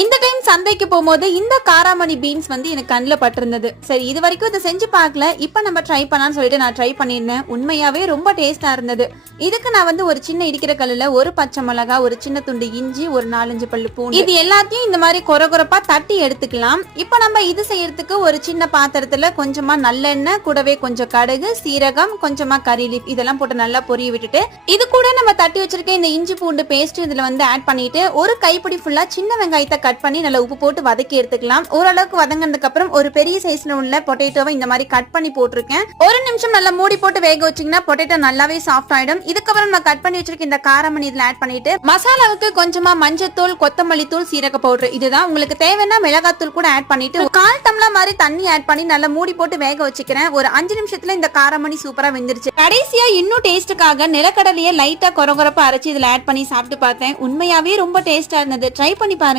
இந்த டைம் சந்தைக்கு போகும்போது இந்த காராமணி பீன்ஸ் வந்து எனக்கு கண்ணில் பட்டிருந்தது. சரி, இது வரைக்கும் இதை செஞ்சு பார்க்கல, இப்ப நம்ம ட்ரை பண்ணலாம்னு சொல்லிட்டு நான் ட்ரை பண்ணியிருந்தேன். உண்மையாவே ரொம்ப டேஸ்டா இருந்தது. இதுக்கு நான் வந்து ஒரு சின்ன இடிக்கிற கல்லுல ஒரு பச்சை மிளகா, ஒரு சின்ன துண்டு இஞ்சி, ஒரு 4-5 பல்லு பூண்டு, இது எல்லாத்தையும் இந்த மாதிரி கொரகொரப்பா தட்டி எடுத்துக்கலாம். இப்ப நம்ம இது செய்யறதுக்கு ஒரு சின்ன பாத்திரத்துல கொஞ்சமா நல்லெண்ணெய், கூடவே கொஞ்சம் கடுகு, சீரகம், கொஞ்சமா கறி லீஃப் இதெல்லாம் போட்டு நல்லா பொரிய விட்டுட்டு, இது கூட நம்ம தட்டி வச்சிருக்க இந்த இஞ்சி பூண்டு பேஸ்ட் இதுல வந்து ஆட் பண்ணிட்டு, ஒரு கைப்பிடி ஃபுல்லா சின்ன வெங்காயத்தை கட் பண்ணி நல்லா உப்பு போட்டு வதக்கி எடுத்துக்கலாம். ஓரளவுக்கு வதங்கினதுக்கு அப்புறம் ஒரு பெரிய சைஸ்ல உள்ள பொட்டேட்டோவை இந்த மாதிரி கட் பண்ணி போட்டிருக்கேன். ஒரு நிமிஷம் நல்லா மூடி போட்டு வேக வச்சீங்கன்னா பொட்டேட்டோ நல்லாவே சாஃப்ட் ஆயிடும். இதுக்கப்புறம் நம்ம கட் பண்ணி வச்சிருக்க இந்த காரமணி இதுல ஆட் பண்ணிட்டு, மசாலாவுக்கு கொஞ்சமா மஞ்சத்தூள், கொத்தமல்லி தூள், சீரக பவுடர் இதுதான். உங்களுக்கு தேவைன்னா மிளகாத்தூள் கூட ஆட் பண்ணிட்டு 1/4 டம்ளர் மாதிரி தண்ணி ஆட் பண்ணி நல்லா மூடி போட்டு வேக வச்சுக்கிறேன். ஒரு 5 நிமிஷத்துல இந்த காரமணி சூப்பரா வெந்துருச்சு. கடைசியா இன்னும் டேஸ்ட்டுக்காக நிலக்கடலையை லைட்டா கொரகொரப்பா அரைச்சு இதுல ஆட் பண்ணி சாப்பிட்டு பார்த்தேன். உண்மையாவே ரொம்ப டேஸ்டா இருந்தது. ட்ரை பண்ணி பாருங்க.